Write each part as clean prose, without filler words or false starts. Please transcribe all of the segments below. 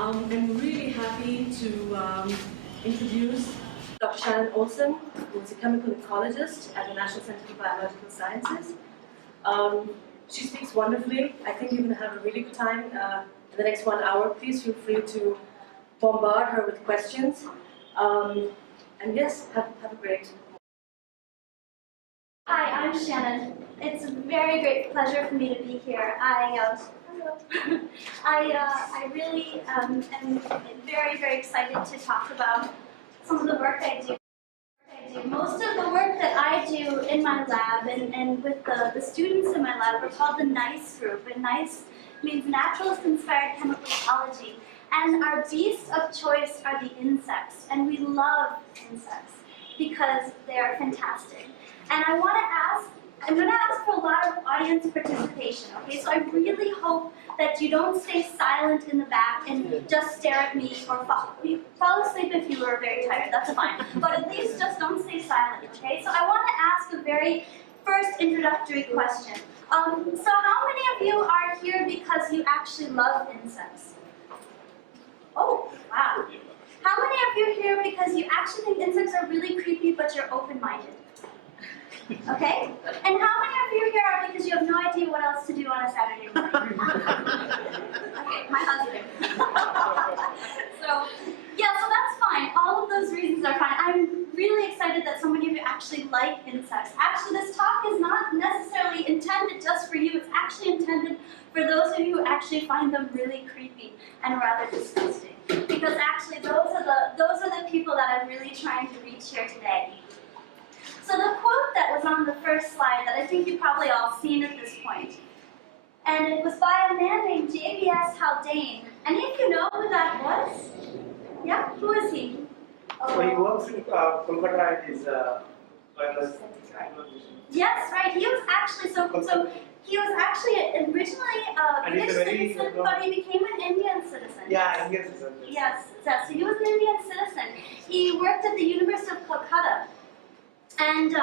I'm really happy to introduce Dr. Shannon Olsson, who is a chemical ecologist at the National Center for Biological Sciences. She speaks wonderfully. I think you're going to have a really good time in the next 1 hour. Please feel free to bombard her with questions. And yes, have a great. Hi, I'm Shannon. It's a very great pleasure for me to be here. I really am very, very excited to talk about some of the work I do. Most of the work that I do in my lab and with the students in my lab are called the NICE group. And NICE means Naturalist Inspired Chemical Ecology. And our beasts of choice are the insects. And we love insects because they are fantastic. And I'm going to ask for a lot of audience participation, okay? So I really hope that you don't stay silent in the back and just stare at me or fall asleep if you were very tired, that's fine. But at least just don't stay silent, okay? So I want to ask a very first introductory question. So how many of you are here because you actually love insects? Oh, wow. How many of you are here because you actually think insects are really creepy but you're open-minded? Okay? And how many of you here are because you have no idea what else to do on a Saturday morning? Okay, my husband. So that's fine. All of those reasons are fine. I'm really excited that so many of you actually like insects. Actually, this talk is not necessarily intended just for you. It's actually intended for those of you who actually find them really creepy and rather disgusting. Because actually, those are the people that I'm really trying to reach here today. So the quote that was on the first slide that I think you've probably all seen at this point, and it was by a man named J.B.S. Haldane. Any of you know who that was? Yeah? Who is he? So he works in Kolkata and is Yes, right. He was actually he was actually originally a British citizen, but he became an Indian citizen. Yeah, Indian citizen. Yes, so he was an Indian citizen. He worked at the University of Calcutta. And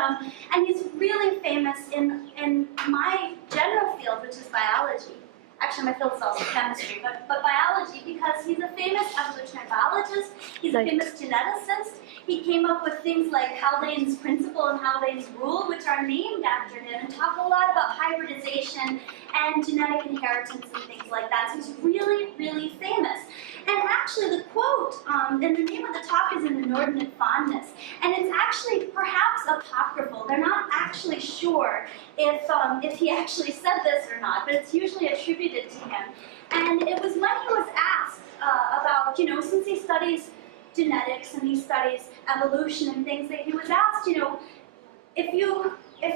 he's really famous in my general field, which is biology. Actually, my field is also chemistry, but biology, because he's a famous evolutionary biologist, he's a famous geneticist. He came up with things like Haldane's principle and Haldane's rule, which are named after him, and talk a lot about hybridization and genetic inheritance and things like that. So he's really, really famous. And actually, the quote and the name of the talk is An Inordinate Fondness. And it's actually perhaps apocryphal. They're not actually sure if he actually said this or not, but it's usually attributed to him. And it was when he was asked about, since he studies genetics and he studies evolution and things, that he was asked, if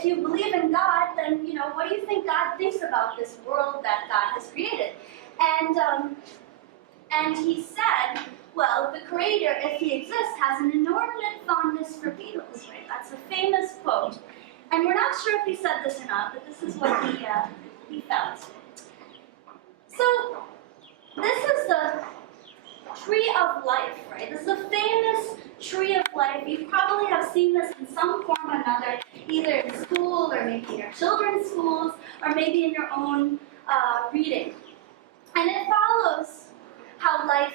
you believe in God, then, what do you think God thinks about this world that God has created? And he said, well, the Creator, if he exists, has an inordinate fondness for beetles, right? That's a famous quote. And we're not sure if he said this or not, but this is what he felt. So, this is the tree of life, right? This is a famous tree of life. You probably have seen this in some form or another, either in school, or maybe in your children's schools, or maybe in your own reading. And it follows how life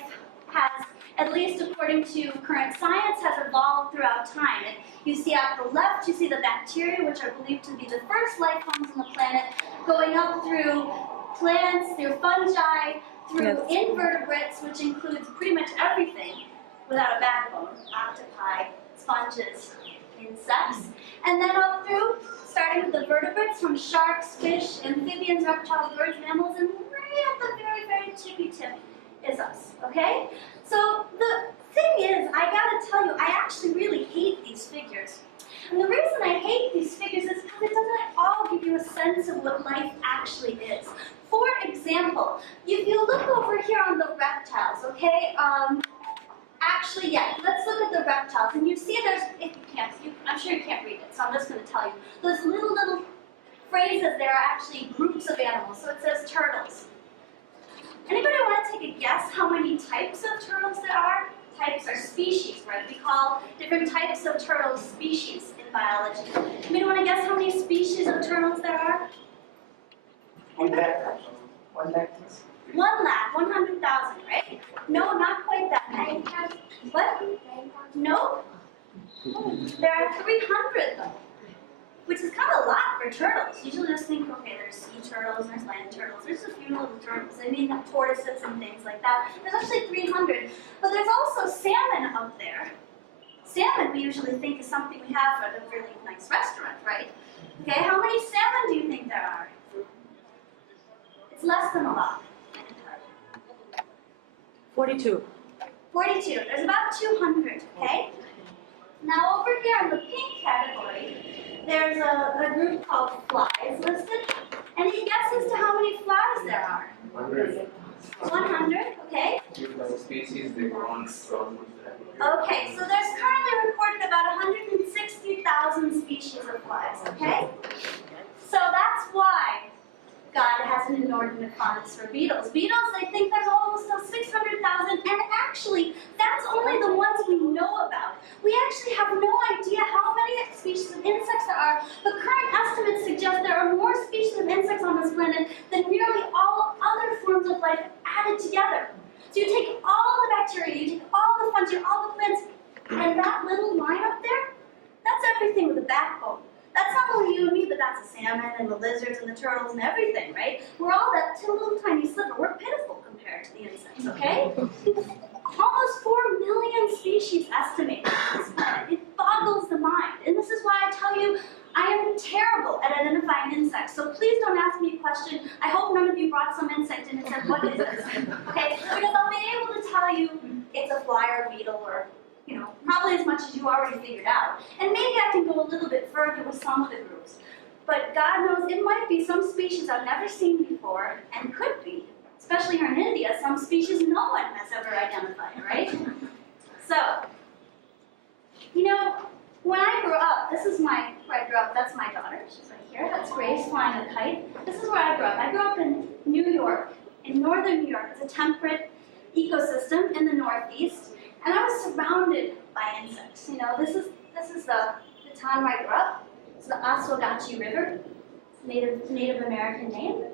has, at least according to current science, has evolved throughout time. And you see at the left, you see the bacteria, which are believed to be the first life forms on the planet, going up through plants, through fungi, through invertebrates, which includes pretty much everything without a backbone, octopi, sponges, insects, and then up through, starting with the vertebrates, from sharks, fish, amphibians, reptiles, birds, mammals, and right at the very, very tippy tip is us, okay? So the thing is, I gotta tell you, I actually really hate these figures. And the reason I hate these figures is because it doesn't all give you a sense of what life actually is. For example, if you look over here on the reptiles, okay? Actually, yeah, let's look at the reptiles. And you see there's, I'm sure you can't read it, so I'm just gonna tell you. Those little phrases there are actually groups of animals. So it says turtles. Anybody want to take a guess how many types of turtles there are? Types are species, right? We call different types of turtles species in biology. Anybody want to guess how many species of turtles there are? 1 lakh. 1 lakh, 100,000, right? No, not quite that many. What? No? There are 300 though, which is kind of a lot for turtles. You usually just think, okay, there's sea turtles, there's land turtles, there's a few little turtles. I mean, tortoises and things like that. There's actually 300, but there's also salmon up there. Salmon we usually think is something we have at a really nice restaurant, right? Okay, how many salmon do you think there are? It's less than a lot. 42. 42. There's about 200, okay? Now over here in the pink category, there's a group called flies listed. Any guesses to how many flies there are? 100. 100, okay? Species they want from. Okay, so there's currently recorded about 160,000 species of flies, okay? So that's why God has an inordinate fondness for beetles. Beetles, I think there's almost 600,000, and actually, that's only the ones we know about. We actually have no idea how many species of insects there are, but current estimates suggest there are more species of insects on this planet than nearly all other forms of life added together. So you take all the bacteria, you take all the fungi, all the plants, and that little line up there, that's everything with a backbone. That's not only you and me, but that's the salmon and the lizards and the turtles and everything, right? We're all that little tiny sliver. We're pitiful compared to the insects, okay? Almost 4 million species estimated on this planet. It boggles the mind. And this is why I tell you, I am terrible at identifying insects. So please don't ask me a question. I hope none of you brought some insect in and said, what is this? Okay? Because I'll be able to tell you it's a fly or a beetle or probably as much as you already figured out. And maybe I can go a little bit further with some of the groups. But God knows it might be some species I've never seen before, and could be, especially here in India, some species no one has ever identified, right? So, when I grew up, this is where I grew up, that's my daughter, she's right here, that's Grace flying a kite. This is where I grew up. I grew up in New York, in northern New York. It's a temperate ecosystem in the Northeast. And I was surrounded by insects. This is the town where I grew up. It's the Oswegatchie River, Native American name.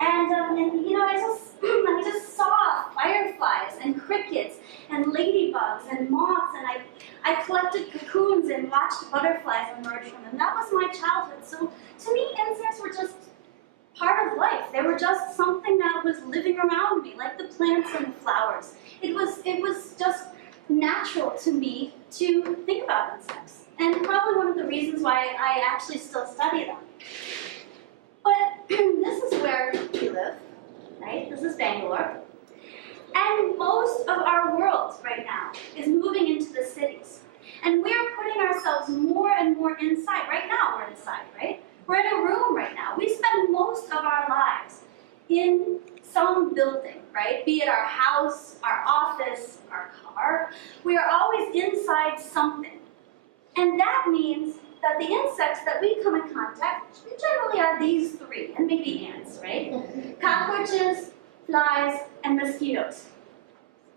And I just saw fireflies and crickets and ladybugs and moths, and I collected cocoons and watched butterflies emerge from them. That was my childhood. So to me, insects were just part of life. They were just something that was living around me, like the plants and the flowers. It was just natural to me to think about insects, and probably one of the reasons why I actually still study them. But this is where we live, right? This is Bangalore. And most of our world right now is moving into the cities. And we are putting ourselves more and more inside. Right now we're inside, right? We're in a room right now. We spend most of our lives in some building, right? Be it our house, our office, our car. We are always inside something. And that means that the insects that we come in contact with generally are these three, and maybe ants, right? Cockroaches, flies, and mosquitoes.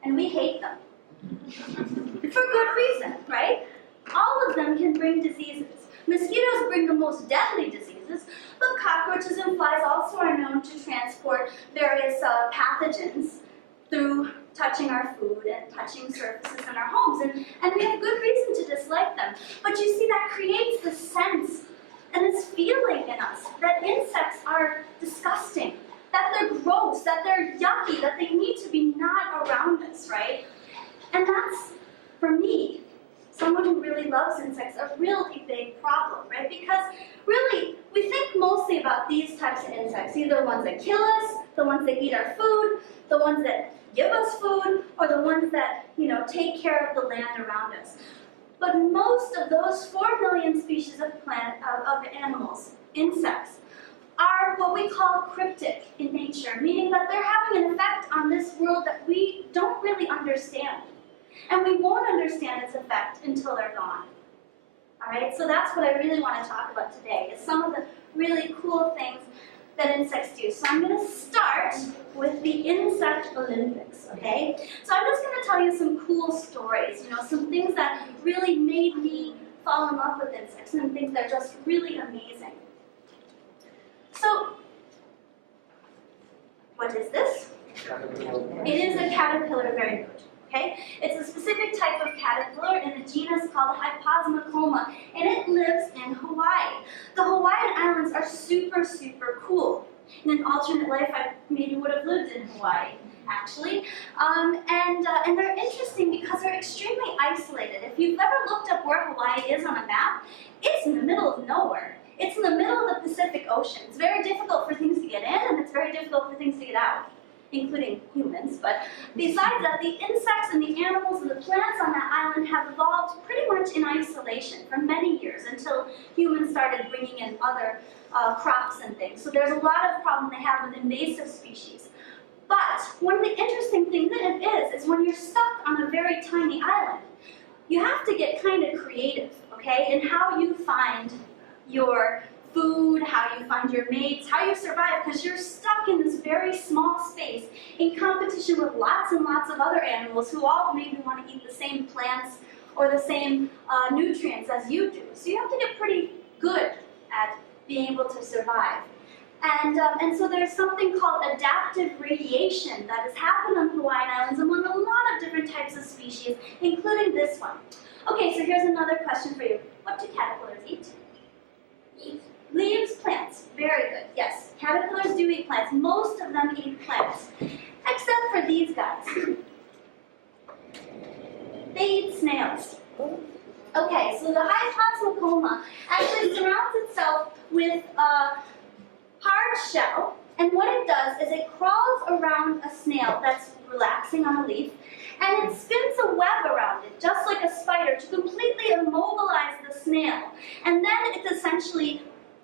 And we hate them. For good reason, right? All of them can bring diseases. Mosquitoes bring the most deadly diseases, but cockroaches and flies also are known to transport various pathogens through touching our food and touching surfaces in our homes. And we have good reason to dislike them. But you see, that creates this sense and this feeling in us that insects are disgusting, that they're gross, that they're yucky, that they need to be not around us, right? And that's, for me, someone who really loves insects, a really big problem, right? Because really, we think mostly about these types of insects, either the ones that kill us, the ones that eat our food, the ones that give us food, or the ones that, take care of the land around us. But most of those 4 million species of animals, insects, are what we call cryptic in nature, meaning that they're having an effect on this world that we don't really understand. And we won't understand its effect until they're gone. All right, so that's what I really want to talk about today, is some of the really cool things that insects do. So I'm going to start with the Insect Olympics, okay? So I'm just going to tell you some cool stories, some things that really made me fall in love with insects, and things that are just really amazing. So, what is this? It is a caterpillar very good, okay? It's a specific type of caterpillar in a genus called Hyposmacoma, and it lives in Hawaii. The Hawaiian Islands are super, super cool. In an alternate life, I maybe would have lived in Hawaii, actually. And they're interesting because they're extremely isolated. If you've ever looked up where Hawaii is on a map, it's in the middle of nowhere. It's in the middle of the Pacific Ocean. It's very difficult for things to get in, and it's very difficult for things to get out, including humans. But besides that, the insects and the animals and the plants on that island have evolved pretty much in isolation for many years until humans started bringing in other crops and things. So there's a lot of problem they have with invasive species. But one of the interesting things that it is when you're stuck on a very tiny island, you have to get kind of creative, okay, in how you find your food, how you find your mates, how you survive, because you're stuck in this very small space in competition with lots and lots of other animals who all maybe want to eat the same plants or the same nutrients as you do. So you have to get pretty good at being able to survive. And so there's something called adaptive radiation that has happened on Hawaiian Islands among a lot of different types of species, including this one. Okay, so here's another question for you. What do caterpillars eat? Leaves, plants. Very good. Yes, caterpillars do eat plants. Most of them eat plants, except for these guys. They eat snails. Okay, so the Hyposmacoma actually surrounds itself with a hard shell, and what it does is it crawls around a snail that's relaxing on a leaf, and it spins a web around it, just like a spider, to completely immobilize the snail. And then it essentially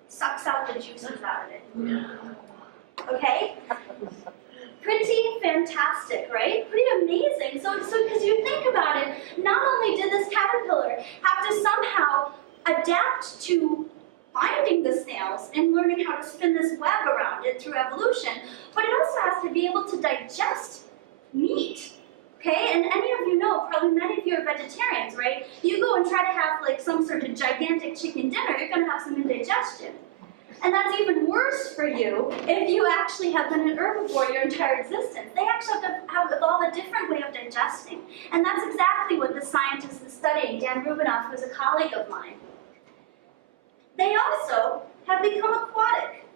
sucks out the juices out of it. Okay? Pretty fantastic, right? Pretty amazing. So because you think about it, not only did this caterpillar have to somehow adapt to finding the snails and learning how to spin this web around it through evolution, but it also has to be able to digest meat. Okay, and any of you know, probably many of you are vegetarians, right? You go and try to have like some sort of gigantic chicken dinner, you're gonna have some indigestion. And that's even worse for you if you actually have been an herbivore your entire existence. They actually have evolved a different way of digesting. And that's exactly what the scientist is studying, Dan Rubinoff, who's a colleague of mine. They also have become aquatic.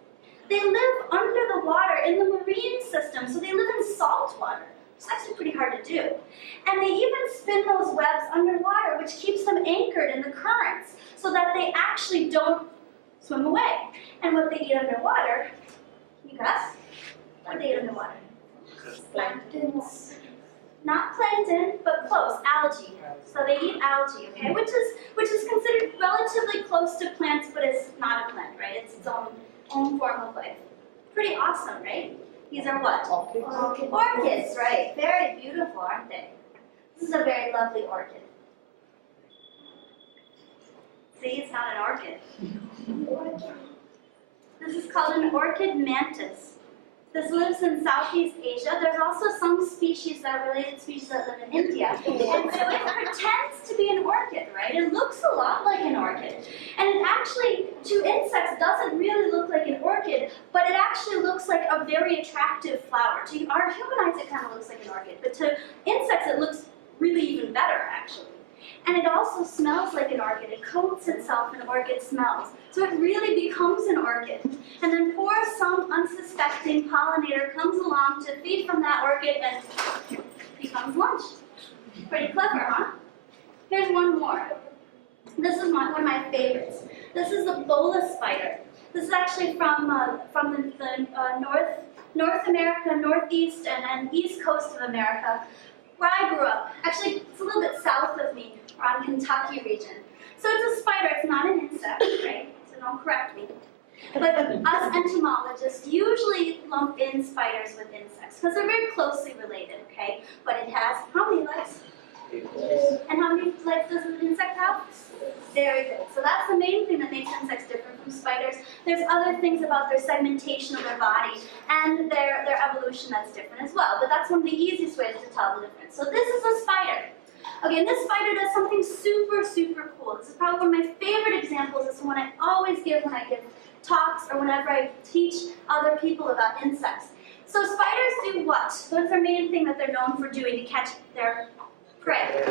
They live under the water in the marine system, so they live in salt water. It's actually pretty hard to do. And they even spin those webs underwater, which keeps them anchored in the currents so that they actually don't swim away. And what they eat underwater, you guess? What do they eat underwater? Plankton. Not plankton, but close, algae. So they eat algae, okay? Which is considered relatively close to plants, but it's not a plant, right? It's its own form of life. Pretty awesome, right? These are what? Orchids, right? Very beautiful, aren't they? This is a very lovely orchid. See, it's not an orchid. This is called an orchid mantis. This lives in Southeast Asia. There's also some species that are related species that live in India. And so it pretends to be an orchid, right? It looks a lot like an orchid. And it actually, to insects, doesn't really look like an orchid, but it actually looks like a very attractive flower. To our human eyes, it kind of looks like an orchid, but to insects, it looks really even better, actually. And it also smells like an orchid. It coats itself in orchid smells. So it really becomes an orchid. And then poor some unsuspecting pollinator comes along to feed from that orchid and becomes lunch. Pretty clever, huh? Here's one more. This is one of my favorites. This is the BLiSc spider. This is actually from the North America, Northeast, and East Coast of America, where I grew up. Actually, it's a little bit south of me, around Kentucky region. So it's a spider, it's not an insect, right? So don't correct me. But us entomologists usually lump in spiders with insects, because they're very closely related, okay? But it has how many legs? And how many legs does an insect have? Very good. So that's the main thing that makes insects different from spiders. There's other things about their segmentation of their body and their evolution that's different as well. But that's one of the easiest ways to tell the difference. So this is a spider. Okay, and this spider does something super, super cool. This is probably one of my favorite examples. It's one I always give when I give talks or whenever I teach other people about insects. So spiders do what? What's their main thing that they're known for doing to catch their prey?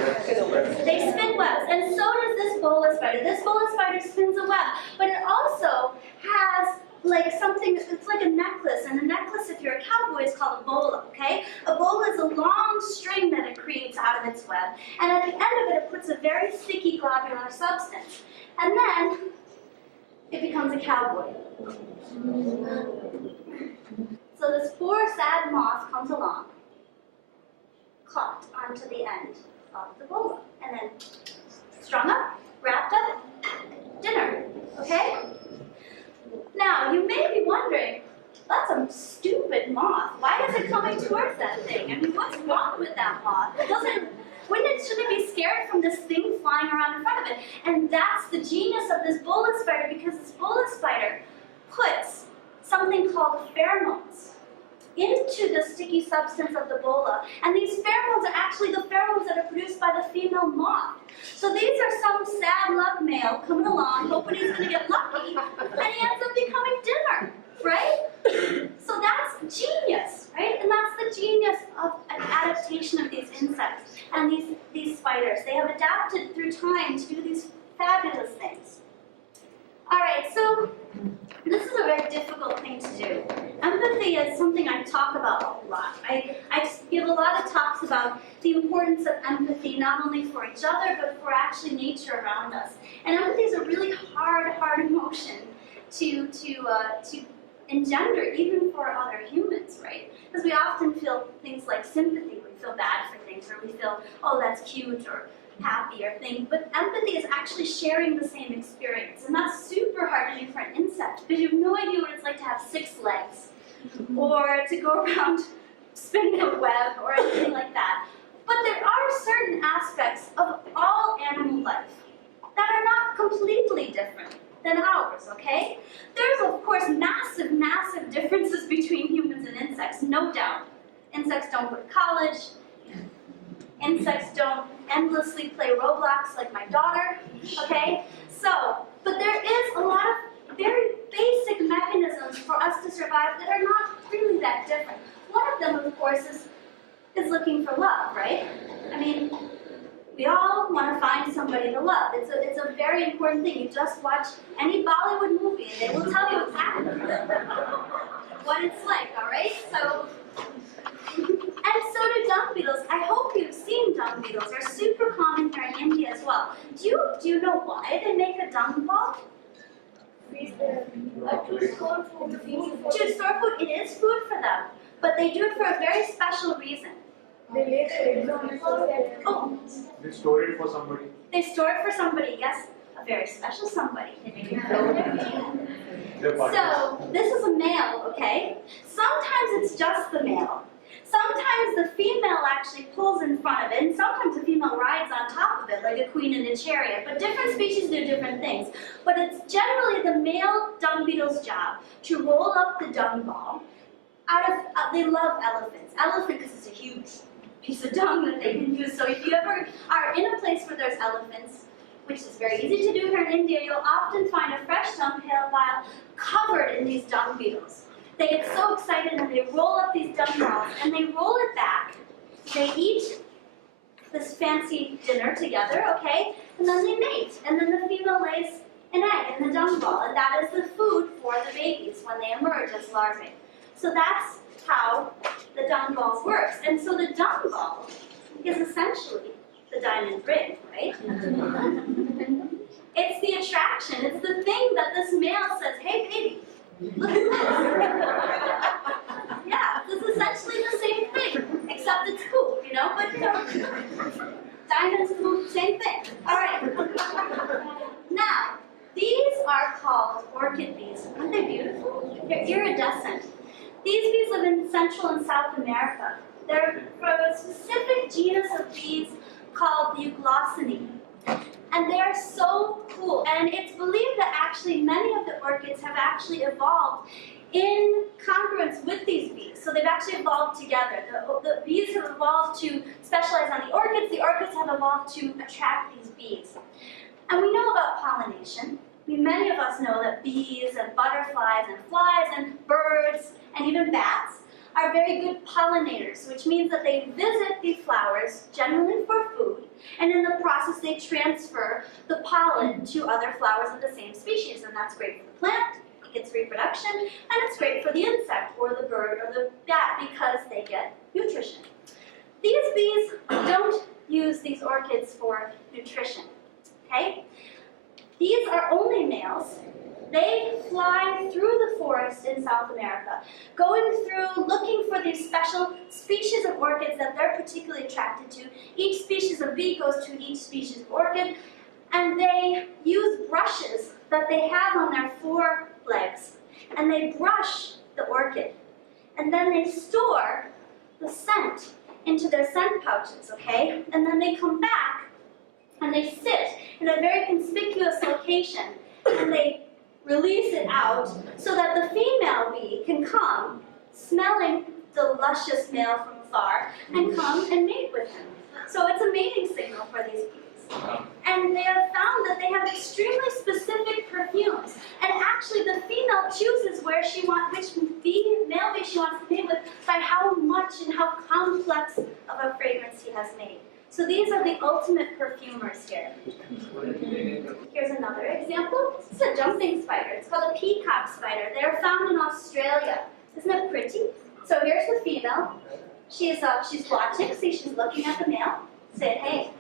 They spin webs, and so does this bola spider. This bola spider spins a web, but it also has like something, it's like a necklace, and a necklace, if you're a cowboy, is called a bola, okay? A bola is a long string that it creates out of its web, and at the end of it, it puts a very sticky globular substance, and then it becomes a cowboy. So this poor, sad moth comes along, caught onto the end of the bola, and then strung up, wrapped up, dinner, okay? Now, you may be wondering, that's a stupid moth. Why is it coming towards that thing? I mean, what's wrong with that moth? Shouldn't it be scared from this thing flying around in front of it? And that's the genius of this bola spider, because this bola spider puts something called pheromones into the sticky substance of the bola. And these pheromones are actually the pheromones that are produced by the female moth. So these are some sad luck male coming along, hoping he's going to get lucky, and he ends up becoming dinner, right? So that's genius, right? And that's the genius of an adaptation of these insects and these spiders. They have adapted through time to do these fabulous things. All right, so this is a very difficult thing to do. Empathy is something I talk about a lot. I give a lot of talks about the importance of empathy, not only for each other, but for actually nature around us. And empathy is a really hard emotion to engender, even for other humans, right? Because we often feel things like sympathy. We feel bad for things, or we feel, oh, that's cute, or happy or thing, but empathy is actually sharing the same experience, and that's super hard to do for an insect, because you have no idea what it's like to have 6 legs, or to go around spinning a web, or anything like that. But there are certain aspects of all animal life that are not completely different than ours, okay? There's, of course, massive differences between humans and insects, no doubt. Insects don't go to college. Insects don't endlessly play Roblox like my daughter, okay? So, but there is a lot of very basic mechanisms for us to survive that are not really that different. One of them, of course, is looking for love, right? I mean, we all want to find somebody to love. It's a very important thing. You just watch any Bollywood movie and they will tell you exactly what it's like, all right? So, and so do dung beetles. I hope you've seen dung beetles. They're super common here in India as well. Do you know why they make a dung ball? To store food. It is food for them, but they do it for a very special reason. They lay their eggs on it so that Oh, They store it for somebody. they store it for somebody. Yes, a very special somebody. They make it for them. They're part So this is a male, okay? Sometimes it's just the male. Sometimes the female actually pulls in front of it, and sometimes the female rides on top of it like a queen in a chariot. But different species do different things. But it's generally the male dung beetle's job to roll up the dung ball. They love elephants. Elephant because it's a huge piece of dung that they can use. So if you ever are in a place where there's elephants, which is very easy to do here in India, you'll often find a fresh dung pile covered in these dung beetles. They get so excited and they roll up these dung balls and they roll it back. They eat this fancy dinner together, okay? And then they mate. And then the female lays an egg in the dung ball, and that is the food for the babies when they emerge as larvae. So that's how the dung ball works. And so the dung ball is essentially the diamond ring, right? It's the attraction. It's the thing that this male says, hey, baby, look at this. Yeah, this is essentially the same thing, except it's poop, you know? But diamonds, poop, same thing. All right. Now, these are called orchid bees. Aren't they beautiful? They're iridescent. These bees live in Central and South America. They're from a specific genus of bees called the Euglossinae. And they are so cool. And it's believed that actually many of the orchids have actually evolved in congruence with these bees. So they've actually evolved together. The bees have evolved to specialize on the orchids have evolved to attract these bees. And we know about pollination. Many of us know that bees and butterflies and flies and birds and even bats are very good pollinators, which means that they visit the flowers, generally for food, and in the process they transfer the pollen to other flowers of the same species, and that's great for the plant, it gets reproduction, and it's great for the insect, or the bird, or the bat, because they get nutrition. These bees don't use these orchids for nutrition, okay? These are only males. They fly through the forest in South America, going through, looking for these special species of orchids that they're particularly attracted to. Each species of bee goes to each species of orchid, and they use brushes that they have on their forelegs, and they brush the orchid. And then they store the scent into their scent pouches, okay? And then they come back, and they sit in a very conspicuous location, and they release it out so that the female bee can come, smelling the luscious male from afar, and come and mate with him. So it's a mating signal for these bees. And they have found that they have extremely specific perfumes. And actually the female chooses where she wants, which male bee she wants to mate with by how much and how complex of a fragrance he has made. So these are the ultimate perfumers here. Here's another example. This is a jumping spider. It's called a peacock spider. They're found in Australia. Isn't it pretty? So here's the female. She's watching. See, she's looking at the male. Say, hey.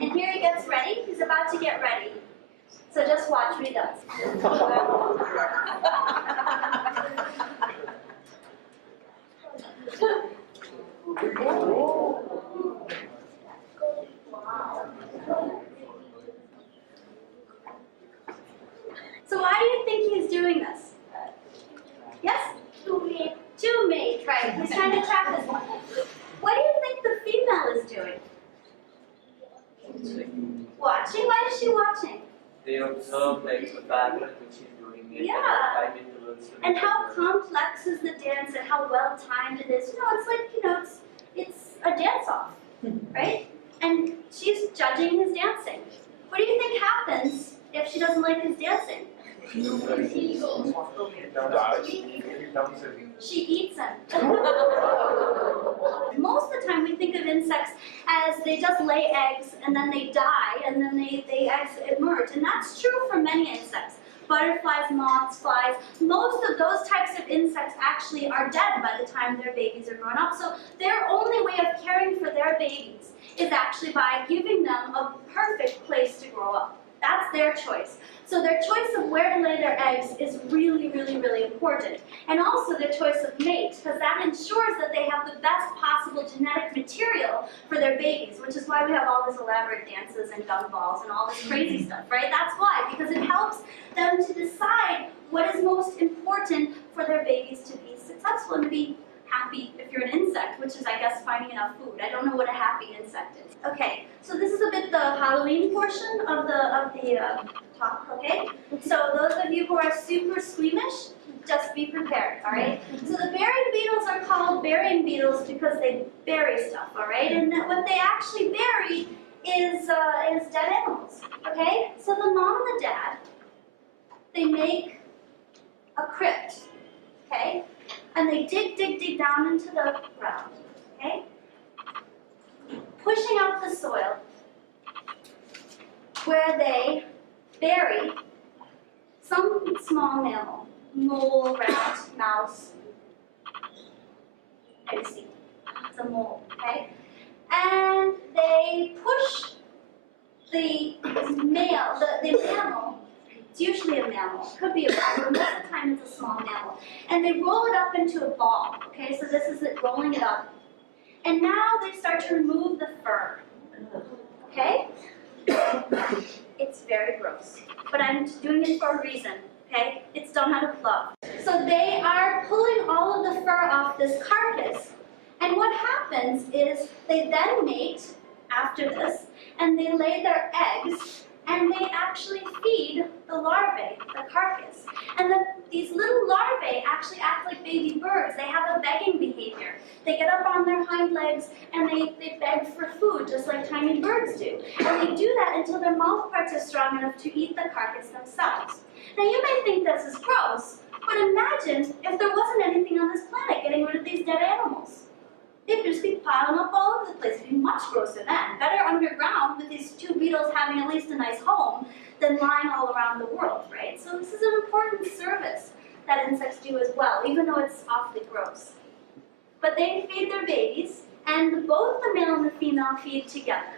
And here he gets ready. He's about to get ready. So just watch what he does. So why do you think he's doing this? Yes? To mate, right. He's trying to trap this one. What do you think the female is doing? Watching? Why is she watching? They observe like the pattern which he's doing it, Yeah. time intervals. And how complex is the dance and how well timed it is. It's like, it's a dance-off, right? And she's judging his dancing. What do you think happens if she doesn't like his dancing? She eats him. Most of the time we think of insects as they just lay eggs and then they die and then the eggs emerge. And that's true for many insects. Butterflies, moths, flies, most of those types of insects actually are dead by the time their babies are grown up. So their only way of caring for their babies is actually by giving them a perfect place to grow up. That's their choice. So their choice of where to lay their eggs is really, really, really important. And also their choice of mate, because that ensures that they have the best possible genetic material for their babies, which is why we have all these elaborate dances and gumballs and all this crazy stuff, right? That's why, because it helps them to decide what is most important for their babies to be successful and to be happy if you're an insect, which is, I guess, finding enough food. I don't know what a happy insect is. Okay, so this is a bit the Halloween portion of the talk, okay? So those of you who are super squeamish, just be prepared, all right? So the berry beetles are called burying beetles because they bury stuff, all right? And that what they actually bury is dead animals, okay? So the mom and the dad, they make a crypt, okay? And they dig down into the ground, okay? Pushing out the soil where they bury some small mammal, mole, rat, mouse. I see, it's a mole, okay? And they push the male, the mammal. It's usually a mammal, could be a bird, but most of the time it's a small mammal. And they roll it up into a ball, okay? So this is it, rolling it up. And now they start to remove the fur, okay? It's very gross, but I'm doing it for a reason, okay? It's done out of love. So they are pulling all of the fur off this carcass, and what happens is they then mate after this, and they lay their eggs, and they actually feed the larvae, the carcass. And then these little larvae actually act like baby birds. They have a begging behavior. They get up on their hind legs and they beg for food, just like tiny birds do. And they do that until their mouth parts are strong enough to eat the carcass themselves. Now you may think this is gross, But imagine if there wasn't anything on this planet getting rid of these dead animals. They'd just be piling up all over the place. It'd be much grosser then. Better underground with these two beetles having at least a nice home than lying all around the world, right? So this is an important service that insects do as well, even though it's awfully gross. But they feed their babies, and both the male and the female feed together.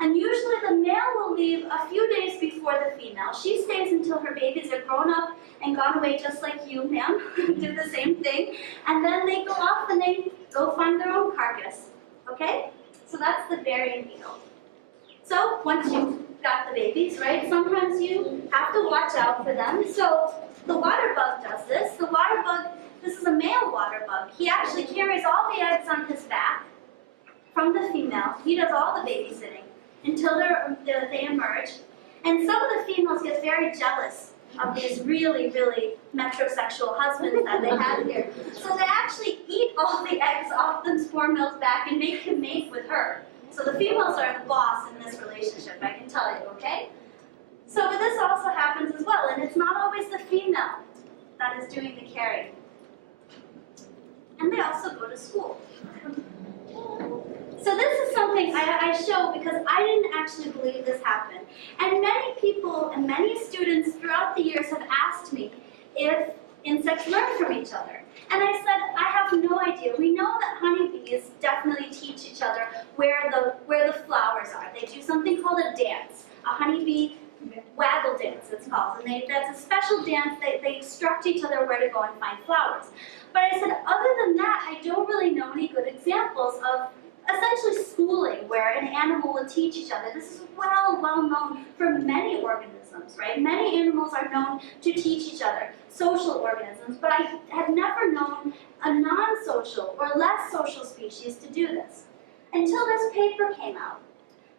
And usually the male will leave a few days before the female. She stays until her babies are grown up and gone away, just like you, ma'am, do the same thing. And then they go off and they go find their own carcass, okay? So that's the burying beetle. So once you've got the babies, right, sometimes you have to watch out for them. So the water bug does this. The water bug, this is a male water bug. He actually carries all the eggs on his back from the female. He does all the babysitting until they emerge. And some of the females get very jealous of these really, really metrosexual husbands that they have here. So they actually eat all the eggs off the sperm whale's back and make him mate with her. So the females are the boss in this relationship, I can tell you, okay? So this also happens as well, and it's not always the female that is doing the carrying. And they also go to school. So this is something I show because I didn't actually believe this happened. And many people and many students throughout the years have asked me if insects learn from each other. And I said, I have no idea. We know that honeybees definitely teach each other where the flowers are. They do something called a dance, a honeybee waggle dance it's called. And that's a special dance. They instruct each other where to go and find flowers. But I said, other than that, I don't really know any good examples of essentially schooling where an animal will teach each other. This is well known for many organisms, right? Many animals are known to teach each other, social organisms, but I had never known a non-social or less social species to do this until this paper came out.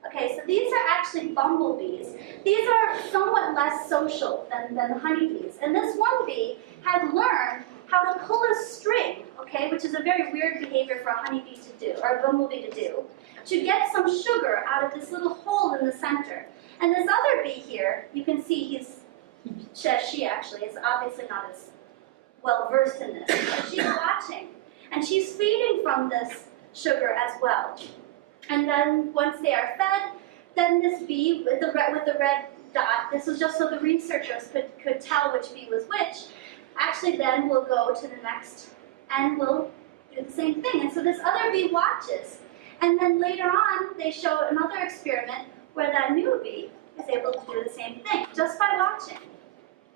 Okay, so these are actually bumblebees. These are somewhat less social than honeybees. And this one bee had learned how to pull a string, okay, which is a very weird behavior for a honeybee to do, or a bumblebee to do, to get some sugar out of this little hole in the center. And this other bee here, you can see she actually is obviously not as well versed in this, but she's watching. And she's feeding from this sugar as well. And then once they are fed, then this bee with the red dot, this was just so the researchers could tell which bee was which, actually then we'll go to the next and we'll do the same thing. And so this other bee watches. And then later on, they show another experiment where that new bee is able to do the same thing just by watching.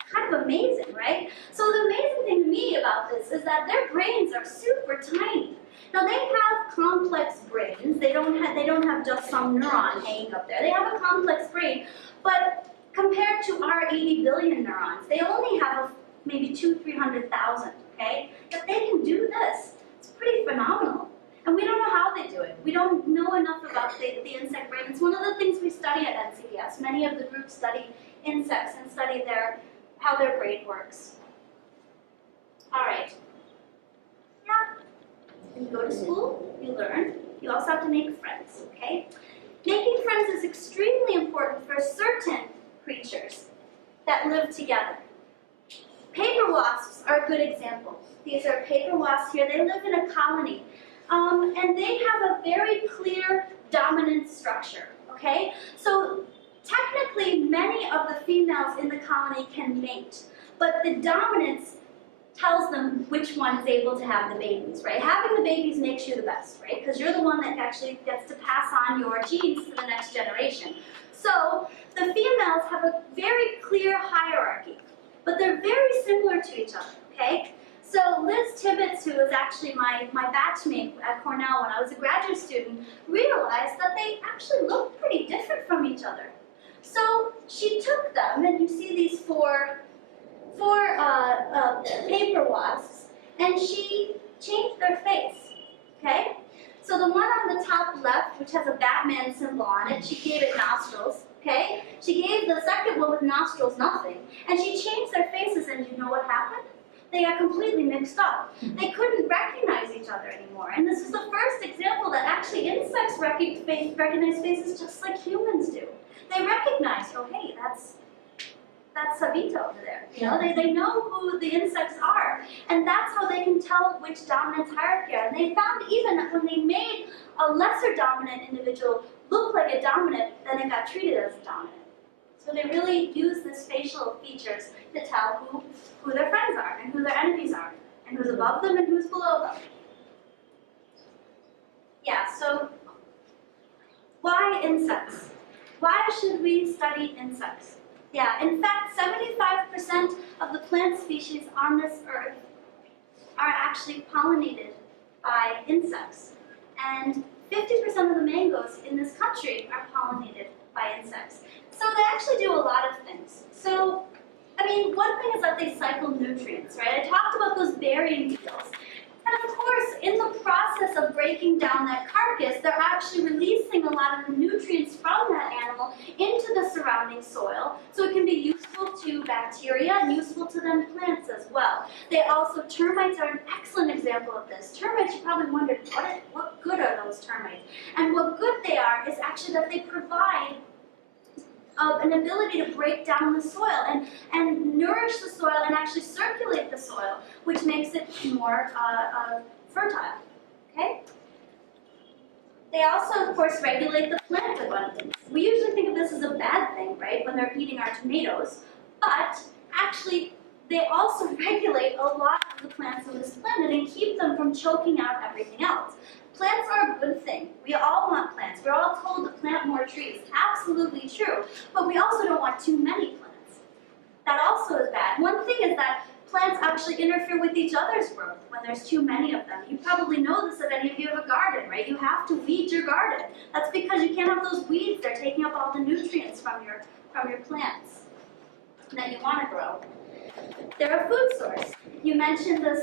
Kind of amazing, right? So the amazing thing to me about this is that their brains are super tiny. Now they have complex brains. They don't have just some neuron hanging up there. They have a complex brain, but compared to our 80 billion neurons, they only have maybe 200,000-300,000, okay? But they can do this. It's pretty phenomenal. And we don't know how they do it. We don't know enough about the insect brain. It's one of the things we study at NCBS. Many of the groups study insects and study how their brain works. All right. Yeah. When you go to school, you learn. You also have to make friends, okay? Making friends is extremely important for certain creatures that live together. Paper wasps are a good example. These are paper wasps here. They live in a colony. And they have a very clear dominant structure, okay? So technically, many of the females in the colony can mate, but the dominance tells them which one is able to have the babies, right? Having the babies makes you the best, right? Because you're the one that actually gets to pass on your genes to the next generation. So the females have a very clear hierarchy, but they're very similar to each other, okay? So Liz Tibbetts, who was actually my batchmate at Cornell when I was a graduate student, realized that they actually looked pretty different from each other. So she took them, and you see these four paper wasps, and she changed their face, okay? So the one on the top left, which has a Batman symbol on it, she gave it nostrils, okay? She gave the second one with nostrils nothing, and she changed their faces, and you know what happened? They got completely mixed up. They couldn't recognize each other anymore. And this is the first example that actually insects recognize faces just like humans do. They recognize, oh hey, that's Sabito over there. You know, they know who the insects are, and that's how they can tell which dominance hierarchy are. And they found even that when they made a lesser dominant individual look like a dominant, then it got treated as a dominant. So they really use these facial features to tell who their friends are and who their enemies are, and who's above them and who's below them. Yeah, so why insects? Why should we study insects? Yeah, in fact, 75% of the plant species on this earth are actually pollinated by insects. And 50% of the mangoes in this country are pollinated by insects. So they actually do a lot of things. So, I mean, one thing is that they cycle nutrients, right? I talked about those burying beetles. And of course, in the process of breaking down that carcass, they're actually releasing a lot of the nutrients from that animal into the surrounding soil, so it can be useful to bacteria and useful to then plants as well. They also, termites are an excellent example of this. Termites, you probably wondered, what good are those termites? And what good they are is actually that they provide an ability to break down the soil and nourish the soil and actually circulate the soil, which makes it more fertile, okay? They also, of course, regulate the plant abundance. We usually think of this as a bad thing, right, when they're eating our tomatoes, but actually they also regulate a lot of the plants on this planet and keep them from choking out everything else. Plants are a good thing. We all want plants. We're all told to plant more trees. Absolutely true. But we also don't want too many plants. That also is bad. One thing is that plants actually interfere with each other's growth when there's too many of them. You probably know this if any of you have a garden, right? You have to weed your garden. That's because you can't have those weeds. They're taking up all the nutrients from your plants that you want to grow. They're a food source. You mentioned the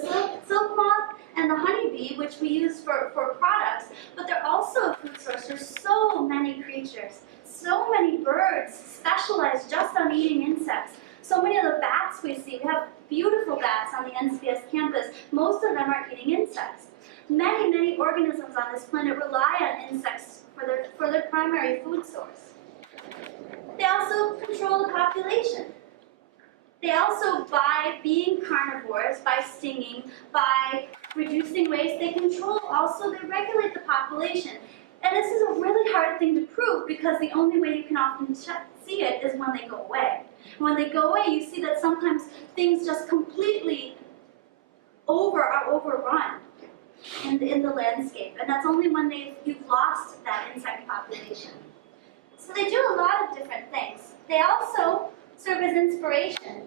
silk moth and the honeybee, which we use for products, but they're also a food source. There's so many creatures, so many birds specialized just on eating insects. So many of the bats we see, we have beautiful bats on the NCS campus. Most of them are eating insects. Many, many organisms on this planet rely on insects for their primary food source. They also control the population. They also, by being carnivores, by stinging, by reducing waste, they control, also they regulate the population. And this is a really hard thing to prove because the only way you can often see it is when they go away. When they go away, you see that sometimes things just completely are overrun in the landscape. And that's only when you've lost that insect population. So they do a lot of different things. They also serve as inspiration.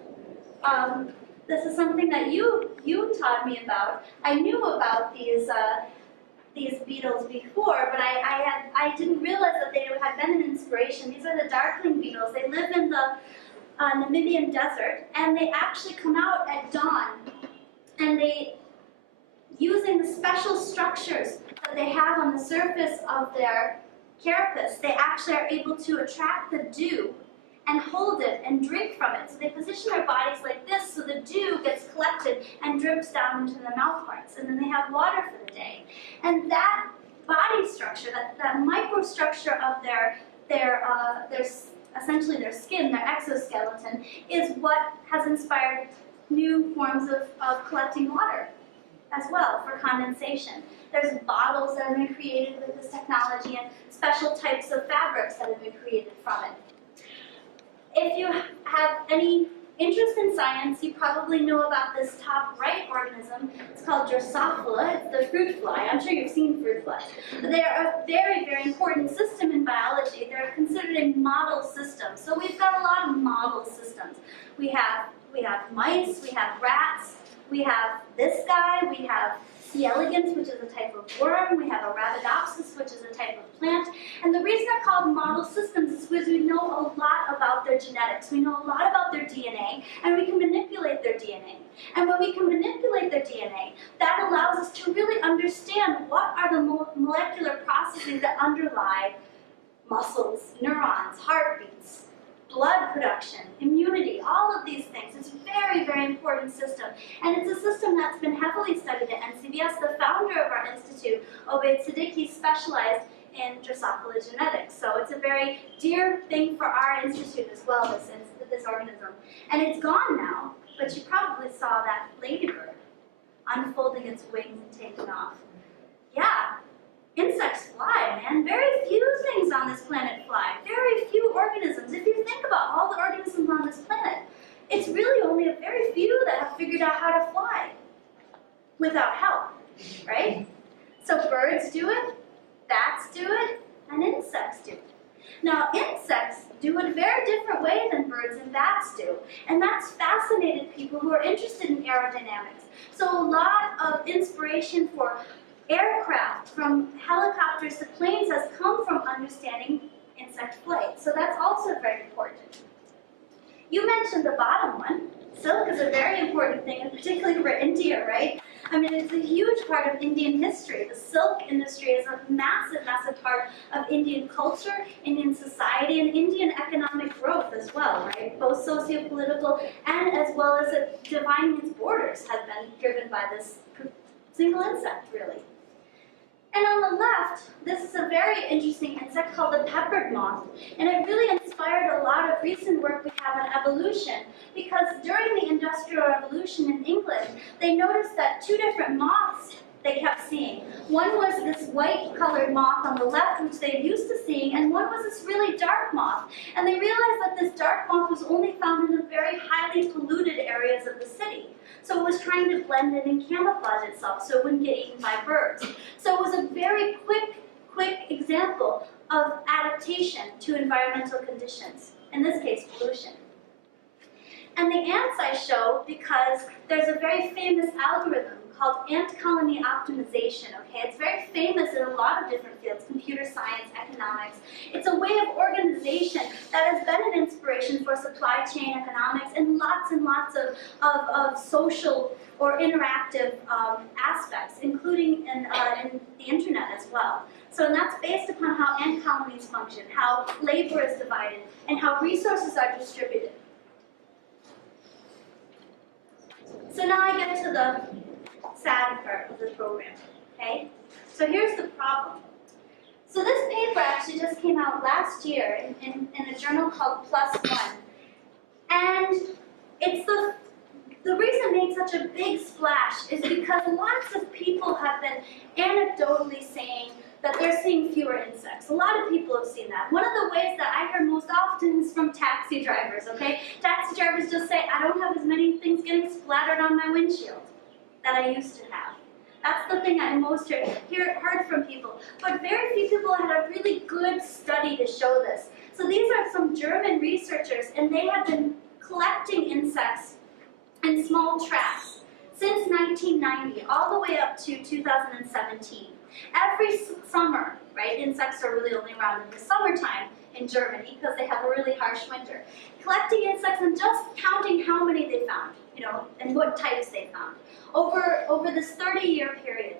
This is something that you taught me about. I knew about these beetles before, but I didn't realize that they had been an inspiration. These are the darkling beetles. They live in the Namibian desert, and they actually come out at dawn, and using the special structures that they have on the surface of their carapace, they actually are able to attract the dew and hold it and drink from it. So they position their bodies like this so the dew gets collected and drips down into the mouth parts, and then they have water for the day. And that body structure, that microstructure of their essentially their skin, their exoskeleton, is what has inspired new forms of collecting water as well for condensation. There's bottles that have been created with this technology and special types of fabrics that have been created from it. If you have any interest in science, you probably know about this top right organism. It's called Drosophila. It's the fruit fly. I'm sure you've seen fruit flies. They are a very, very important system in biology. They're considered a model system. So we've got a lot of model systems. We have mice, we have rats, we have this guy, we have C. elegans, which is a type of worm. We have Arabidopsis, which is a type of plant. And the reason they're called model systems is because we know a lot about their genetics. We know a lot about their DNA, and we can manipulate their DNA. And when we can manipulate their DNA, that allows us to really understand what are the molecular processes that underlie muscles, neurons, heartbeats, blood production, immunity, all of these things. It's a very, very important system. And it's a system that's been heavily studied at NCBS. The founder of our institute, Obaid Siddiqui, specialized in Drosophila genetics. So it's a very dear thing for our institute as well, this with this organism. And it's gone now, but you probably saw that ladybird unfolding its wings and taking off. Yeah, insects fly, man. Very few things on this planet fly. Very few organisms. If you think about all the organisms on this planet, it's really only a very few that have figured out how to fly without help, right? So birds do it, bats do it, and insects do it. Now, insects do it a very different way than birds and bats do, and that's fascinated people who are interested in aerodynamics. So a lot of inspiration for aircraft, from helicopters to planes, has come from understanding insect flight. So that's also very important. You mentioned the bottom one. Silk is a very important thing, and particularly for India, right? I mean, it's a huge part of Indian history. The silk industry is a massive, massive part of Indian culture, Indian society, and Indian economic growth as well, right? Both socio-political and as well as defining its borders has been driven by this single insect, really. And on the left, this is a very interesting insect called the peppered moth, and it really inspired a lot of recent work we have on evolution, because during the Industrial Revolution in England, they noticed that two different moths they kept seeing. One was this white-colored moth on the left, which they're used to seeing, and one was this really dark moth. And they realized that this dark moth was only found in the very highly polluted areas of the city. So it was trying to blend in and camouflage itself so it wouldn't get eaten by birds. So it was a very quick example of adaptation to environmental conditions, in this case, pollution. And the ants I show because there's a very famous algorithm called ant colony optimization, okay? It's very famous in a lot of different fields, computer science, economics. It's a way of organization that has been an inspiration for supply chain economics and lots of social or interactive aspects, including in the internet as well. So and that's based upon how ant colonies function, how labor is divided, and how resources are distributed. So now I get to the sad part of the program, okay? So here's the problem. So this paper actually just came out last year in a journal called +1. And it's the reason it made such a big splash is because lots of people have been anecdotally saying that they're seeing fewer insects. A lot of people have seen that. One of the ways that I hear most often is from taxi drivers, okay? Taxi drivers just say, I don't have as many things getting splattered on my windshield that I used to have. That's the thing I most heard from people. But very few people had a really good study to show this. So these are some German researchers, and they have been collecting insects in small traps since 1990, all the way up to 2017. Every summer, right, insects are really only around in the summertime in Germany because they have a really harsh winter. Collecting insects and just counting how many they found, you know, and what types they found over this 30-year period.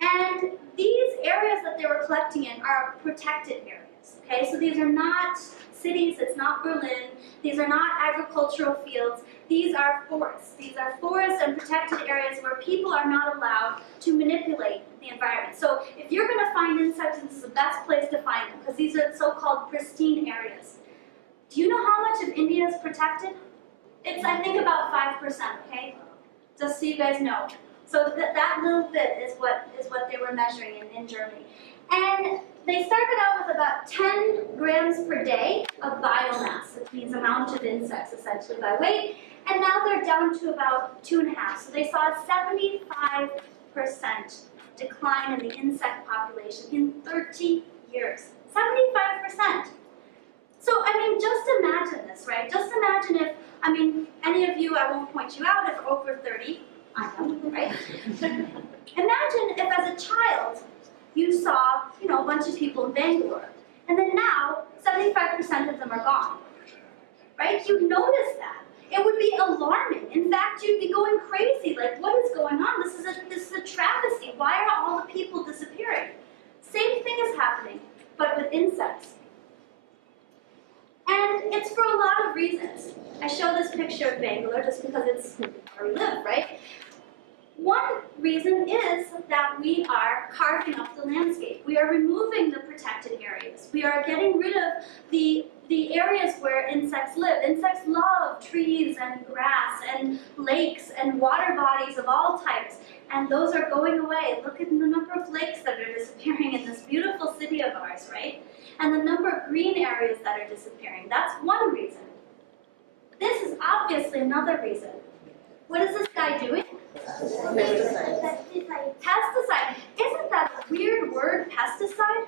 And these areas that they were collecting in are protected areas, okay? So these are not cities, it's not Berlin, these are not agricultural fields, these are forests. These are forests and protected areas where people are not allowed to manipulate the environment. So if you're going to find insects, this is the best place to find them because these are so-called pristine areas. Do you know how much of India is protected? It's, I think, about 5%, okay? Just so you guys know. So that little bit is what they were measuring in Germany. And they started out with about 10 grams per day of biomass. It means amount of insects, essentially, by weight. And now they're down to about 2.5. So they saw a 75% decline in the insect population in 30 years. 75%. So, I mean, just imagine this, right? Just imagine if, I mean, any of you, I won't point you out, if over 30, I am, right? Imagine if as a child, you saw, you know, a bunch of people in Bangalore, and then now, 75% of them are gone, right? You'd notice that. It would be alarming. In fact, you'd be going crazy, like, what is going on? This is a travesty. Why are all the people disappearing? Same thing is happening, but with insects. And it's for a lot of reasons. I show this picture of Bangalore just because it's where we live, right? One reason is that we are carving up the landscape. We are removing the protected areas. We are getting rid of the the areas where insects live. Insects love trees and grass and lakes and water bodies of all types, and those are going away. Look at the number of lakes that are disappearing in this beautiful city of ours, right? And the number of green areas that are disappearing. That's one reason. This is obviously another reason. What is this guy doing? Pesticide. Isn't that a weird word, pesticide?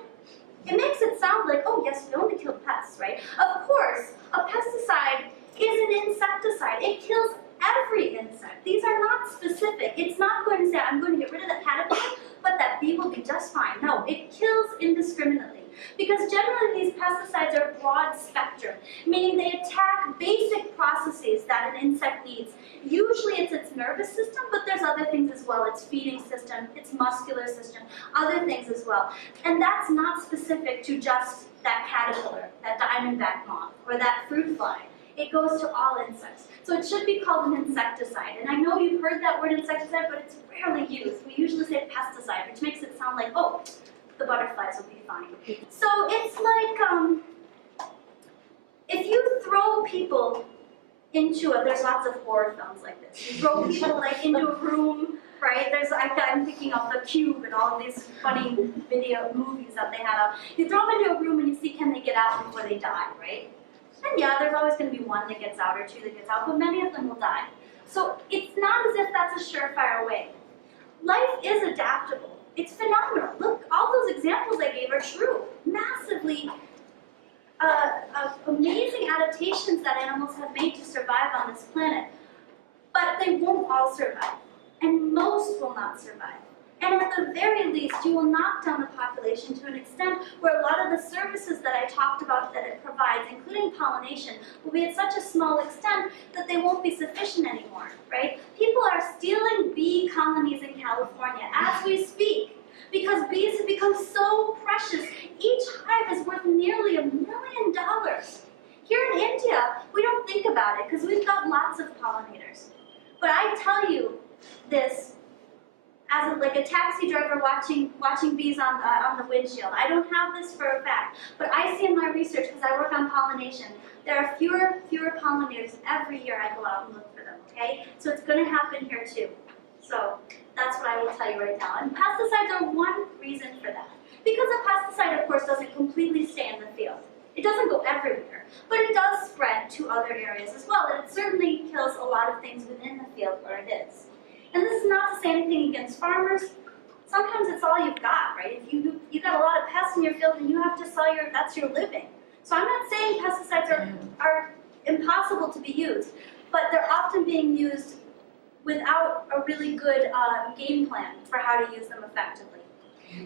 It makes it sound like, oh yes, we only kill pests, right? Of course, a pesticide is an insecticide. It kills every insect. These are not specific. It's not going to say, I'm going to get rid of that caterpillar, but that bee will be just fine. No, it kills indiscriminately. Because generally these pesticides are broad spectrum, meaning they attack basic processes that an insect needs. Usually it's its nervous system, but there's other things as well. Its feeding system, its muscular system, other things as well. And that's not specific to just that caterpillar, that diamondback moth, or that fruit fly. It goes to all insects. So it should be called an insecticide. And I know you've heard that word insecticide, but it's rarely used. We usually say pesticide, which makes it sound like, oh, the butterflies will be fine. So it's like, if you throw people into there's lots of horror films like this. You throw people like into a room, right? I'm thinking of The Cube and all these funny video movies that they had out. You throw them into a room and you see can they get out before they die, right? And yeah, there's always going to be one that gets out or two that gets out, but many of them will die. So it's not as if that's a surefire way. Life is adaptable. It's phenomenal. Look, all those examples I gave are true. Massively amazing adaptations that animals have made to survive on this planet. But they won't all survive. And most will not survive. And at the very least, you will knock down the population to an extent where a lot of the services that I talked about that it provides, including pollination, will be at such a small extent that they won't be sufficient anymore, right? People are stealing bee colonies in California as we speak because bees have become so precious. Each hive is worth nearly $1 million. Here in India, we don't think about it because we've got lots of pollinators. But I tell you this as like a taxi driver watching bees on the windshield. I don't have this for a fact, but I see in my research, because I work on pollination, there are fewer pollinators every year I go out and look for them, okay? So it's going to happen here too. So that's what I will tell you right now. And pesticides are one reason for that. Because a pesticide, of course, doesn't completely stay in the field. It doesn't go everywhere, but it does spread to other areas as well, and it certainly kills a lot of things within the field where it is. And this is not to say anything against farmers. Sometimes it's all you've got, right? If you got a lot of pests in your field and you have to sell that's your living. So I'm not saying pesticides are impossible to be used, but they're often being used without a really good game plan for how to use them effectively.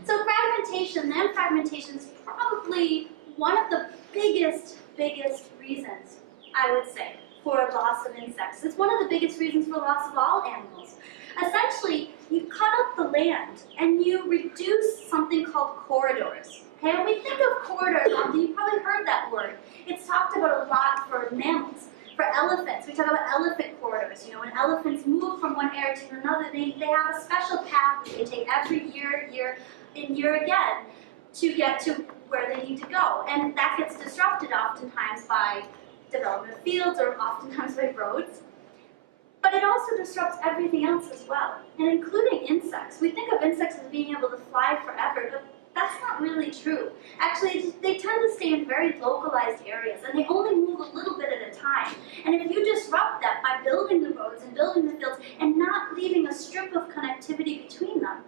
So fragmentation is probably one of the biggest reasons, I would say, for loss of insects. It's one of the biggest reasons for loss of all animals. Essentially, you cut up the land and you reduce something called corridors. Okay, when we think of corridors, you've probably heard that word. It's talked about a lot for mammals. For elephants, we talk about elephant corridors. You know, when elephants move from one area to another, they have a special path that they take every year again to get to where they need to go. And that gets disrupted oftentimes by development fields or oftentimes by roads. But it also disrupts everything else as well, and including insects. We think of insects as being able to fly forever, but that's not really true. Actually, they tend to stay in very localized areas, and they only move a little bit at a time. And if you disrupt that by building the roads and building the fields and not leaving a strip of connectivity between them,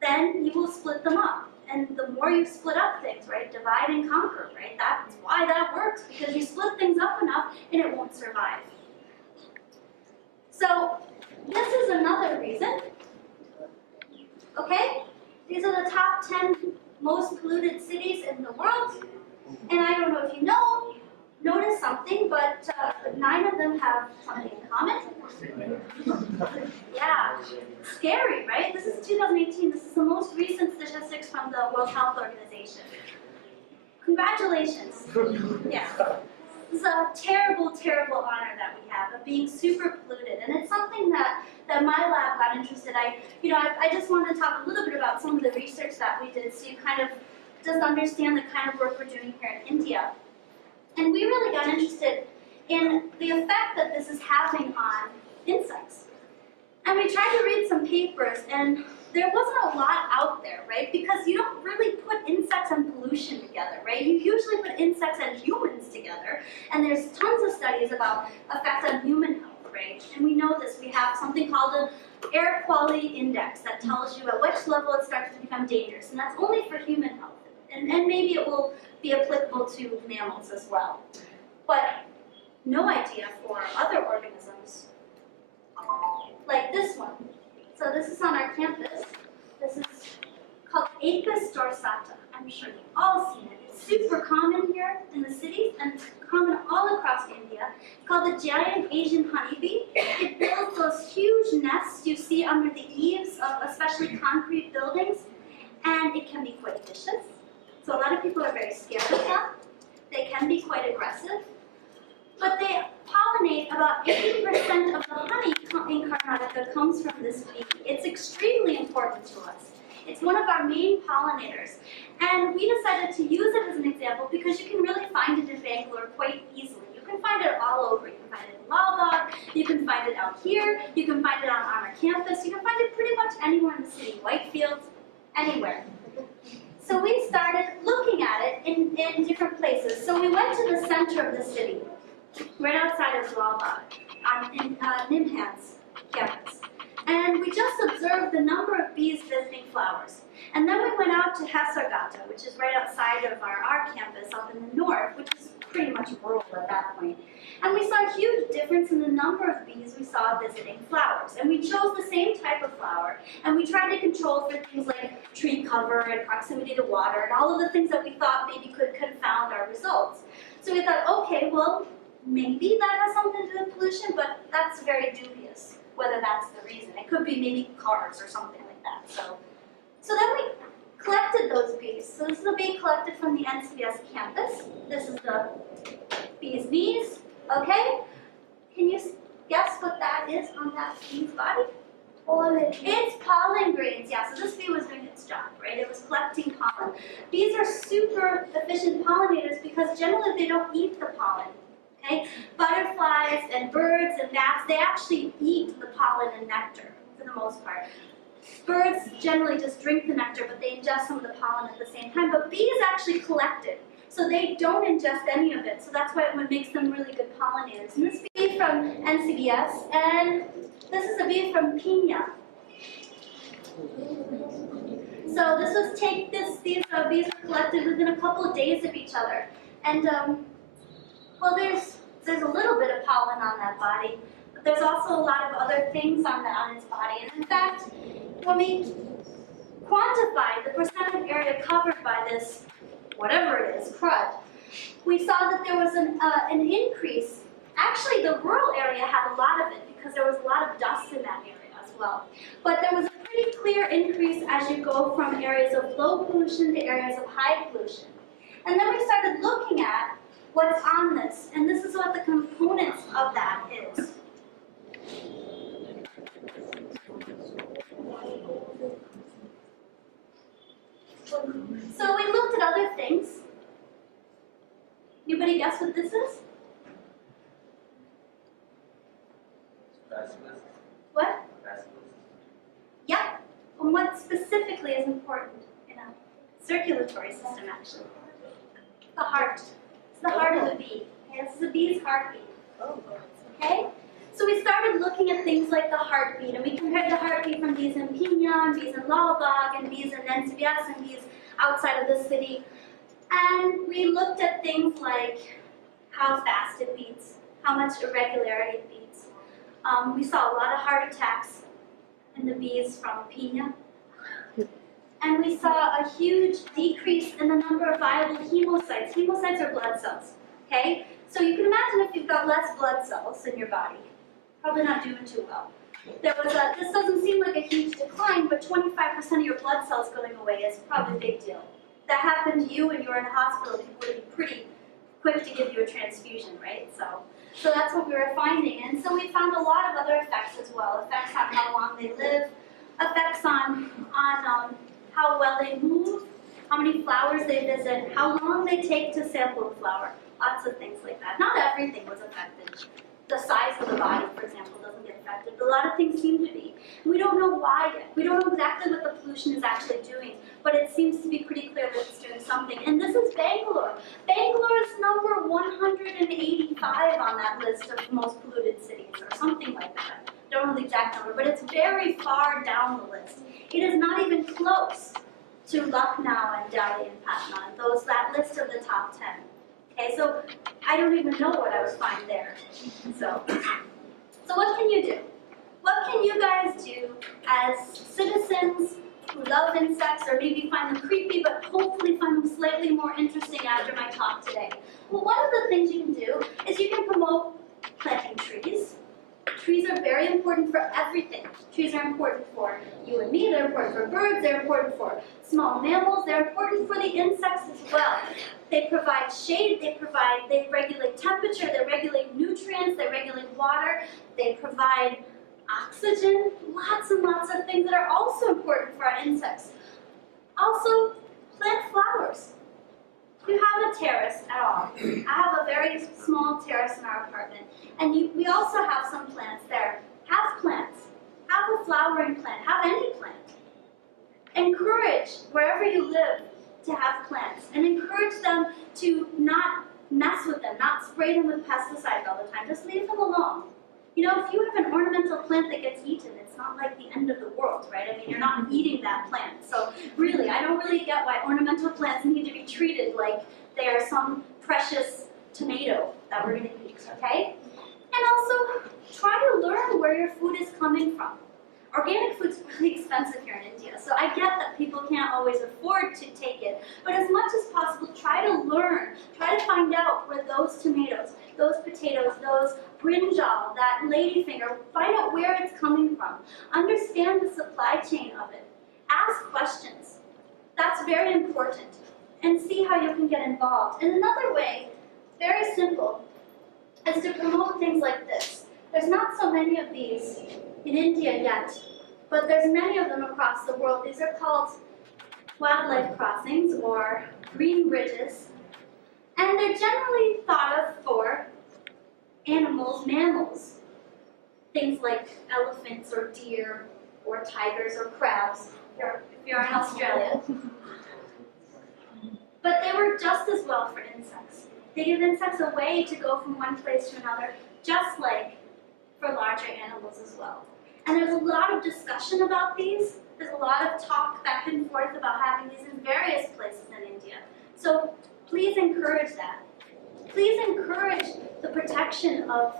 then you will split them up. And the more you split up things, right, divide and conquer, right, that's why that works, because you split things up enough and it won't survive. So this is another reason, okay? These are the top 10 most polluted cities in the world. And I don't know if you notice something, but 9 of them have something in common. Yeah, scary, right? This is 2018. This is the most recent statistics from the World Health Organization. Congratulations. Yeah. This is a terrible, terrible honor that we have of being super polluted, and it's something that my lab got interested. I just wanted to talk a little bit about some of the research that we did, so you kind of just understand the kind of work we're doing here in India. And we really got interested in the effect that this is having on insects. And we tried to read some papers, and there wasn't a lot out there, right? Because you don't really put insects and pollution together, right? You usually put insects and humans together, and there's tons of studies about effects on human health, right? And we know this. We have something called an air quality index that tells you at which level it starts to become dangerous, and that's only for human health. And maybe it will be applicable to mammals as well. But no idea for other organisms, like this one. So this is on our campus. This is called Apis dorsata. I'm sure you've all seen it. It's super common here in the cities, and it's common all across India. It's called the giant Asian honeybee. It builds those huge nests you see under the eaves of especially concrete buildings, and it can be quite vicious. So a lot of people are very scared of them. They can be quite aggressive. But they pollinate about 80% of the honey in Karnataka comes from this bee. It's extremely important to us. It's one of our main pollinators. And we decided to use it as an example because you can really find it in Bangalore quite easily. You can find it all over. You can find it in Lalbagh, you can find it out here, you can find it on our campus, you can find it pretty much anywhere in the city, Whitefield, anywhere. So we started looking at it in different places. So we went to the center of the city, right outside of Lalbagh, in Nimhan's campus. And we just observed the number of bees visiting flowers. And then we went out to Hasargata, which is right outside of our campus up in the north, which is pretty much rural at that point. And we saw a huge difference in the number of bees we saw visiting flowers. And we chose the same type of flower, and we tried to control for things like tree cover and proximity to water, and all of the things that we thought maybe could confound our results. So we thought, okay, well, maybe that has something to do with pollution, but that's very dubious, whether that's the reason. It could be maybe cars or something like that. So then we collected those bees. So this is a bee collected from the NCBS campus. This is the bee's knees, okay? Can you guess what that is on that bee's body? Pollen. It's pollen grains, yeah. So this bee was doing its job, right? It was collecting pollen. Bees are super efficient pollinators because generally they don't eat the pollen. Okay? Butterflies and birds and bats, they actually eat the pollen and nectar for the most part. Birds generally just drink the nectar, but they ingest some of the pollen at the same time. But bees actually collect it, so they don't ingest any of it. So that's why it makes them really good pollinators. And this bee from NCBS, and this is a bee from Pina. So this was these bees were collected within a couple of days of each other, and well, there's a little bit of pollen on that body, but there's also a lot of other things on its body. And in fact, when we quantified the percent of area covered by this, whatever it is, crud, we saw that there was an increase. Actually, the rural area had a lot of it because there was a lot of dust in that area as well. But there was a pretty clear increase as you go from areas of low pollution to areas of high pollution. And then we started looking at what's on this, and this is what the components of that is. So we looked at other things. Anybody guess what this is? What? Yep. And what specifically is important in a circulatory system, actually? The heart. It's the heart of the bee. Okay? This is a bee's heartbeat. Okay? So we started looking at things like the heartbeat, and we compared the heartbeat from bees in Pina, and bees in Lalbagh, and bees in NCBS, and bees outside of the city. And we looked at things like how fast it beats, how much irregularity it beats. We saw a lot of heart attacks in the bees from Pina. And we saw a huge decrease in the number of viable hemocytes. Hemocytes are blood cells, okay? So you can imagine if you've got less blood cells in your body, probably not doing too well. This doesn't seem like a huge decline, but 25% of your blood cells going away is probably a big deal. If that happened to you and you were in a hospital, people would be pretty quick to give you a transfusion, right? So that's what we were finding. And so we found a lot of other effects as well. Effects on how long they live, effects on how well they move, how many flowers they visit, how long they take to sample a flower, lots of things like that. Not everything was affected. The size of the body, for example, doesn't get affected, but a lot of things seem to be. We don't know why yet. We don't know exactly what the pollution is actually doing, but it seems to be pretty clear that it's doing something. And this is Bangalore. Bangalore is number 185 on that list of most polluted cities, or something like that. Don't know the exact number, but it's very far down the list. It is not even close to Lucknow and Delhi and Patna, that list of the top 10. Okay, so I don't even know what I would find there. So what can you do? What can you guys do as citizens who love insects, or maybe find them creepy, but hopefully find them slightly more interesting after my talk today? Well, one of the things you can do is you can promote planting trees. Trees are very important for everything. Trees are important for you and me, they're important for birds, they're important for small mammals, they're important for the insects as well. They provide shade, they regulate temperature, they regulate nutrients, they regulate water, they provide oxygen, lots and lots of things that are also important for our insects. Also, plant flowers. If you have a terrace at all, I have a very small terrace in our apartment, and we also have some plants there. Have plants. Have a flowering plant. Have any plant. Encourage, wherever you live, to have plants, and encourage them to not mess with them, not spray them with pesticides all the time. Just leave them alone. You know, if you have an ornamental plant that gets eaten, it's not like the end of the world, right? I mean, you're not eating that plant. So really, I don't really get why ornamental plants need to be treated like they are some precious tomato that we're going to eat, okay? And also, try to learn where your food is coming from. Organic food's really expensive here in India, so I get that people can't always afford to take it, but as much as possible, try to learn, try to find out where those tomatoes, those potatoes, those brinjal, that ladyfinger, find out where it's coming from. Understand the supply chain of it. Ask questions. That's very important. And see how you can get involved. And another way, very simple, is to promote things like this. There's not so many of these in India yet, but there's many of them across the world. These are called wildlife crossings or green bridges. And they're generally thought of for animals, mammals, things like elephants or deer or tigers or crabs, if you're in Australia. But they work just as well for insects. They give insects a way to go from one place to another, just like for larger animals as well. And there's a lot of discussion about these. There's a lot of talk back and forth about having these in various places in India. So please encourage that. Please encourage the protection of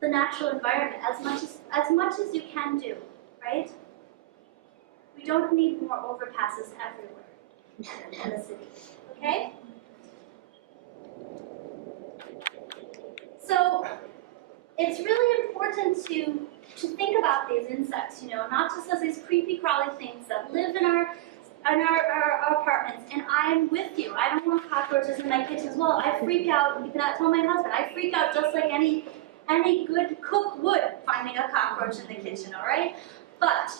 the natural environment as much as you can do, right? We don't need more overpasses everywhere in the city, okay? So it's really important to think about these insects, you know, not just as these creepy crawly things that live in our apartments. And I'm with you. I don't want cockroaches in my kitchen as well. I freak out. You cannot tell my husband. I freak out just like any good cook would finding a cockroach in the kitchen. All right, but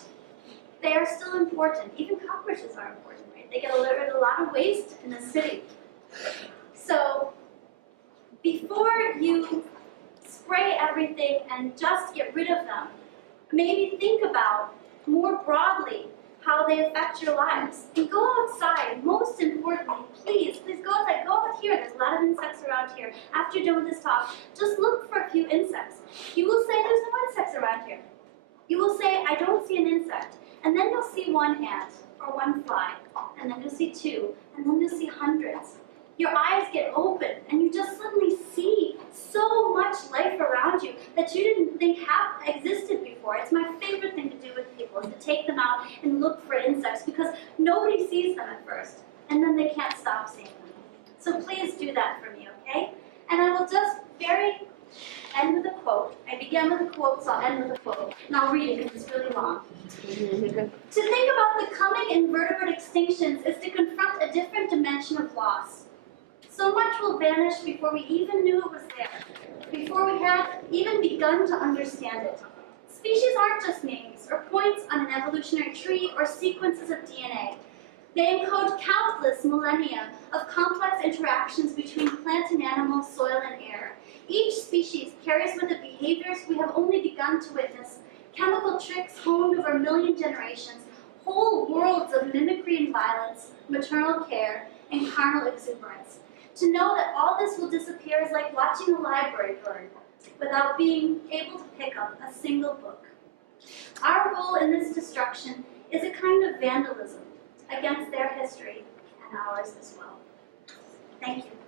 they are still important. Even cockroaches are important, right? They get a lot of waste in the city. So before you spray everything and just get rid of them, maybe think about more broadly how they affect your lives. And go outside. Most importantly, please go outside. Go out here. There's a lot of insects around here. After you're done with this talk, just look for a few insects. You will say there's no insects around here. You will say, I don't see an insect. And then you'll see one ant or one fly. And then you'll see two. And then you'll see hundreds. Your eyes get open and you just suddenly see so much life around you that you didn't think existed before. It's my favorite thing to do with people, is to take them out and look for insects, because nobody sees them at first and then they can't stop seeing them. So please do that for me, okay? And I will just end with a quote. I began with a quote, so I'll end with a quote. And I'll read it because it's really long. To think about the coming invertebrate extinctions is to confront a different dimension of loss. So much will vanish before we even knew it was there, before we have even begun to understand it. Species aren't just names or points on an evolutionary tree or sequences of DNA. They encode countless millennia of complex interactions between plant and animal, soil and air. Each species carries with it behaviors we have only begun to witness, chemical tricks honed over a million generations, whole worlds of mimicry and violence, maternal care, and carnal exuberance. To know that all this will disappear is like watching a library burn without being able to pick up a single book. Our role in this destruction is a kind of vandalism against their history and ours as well. Thank you.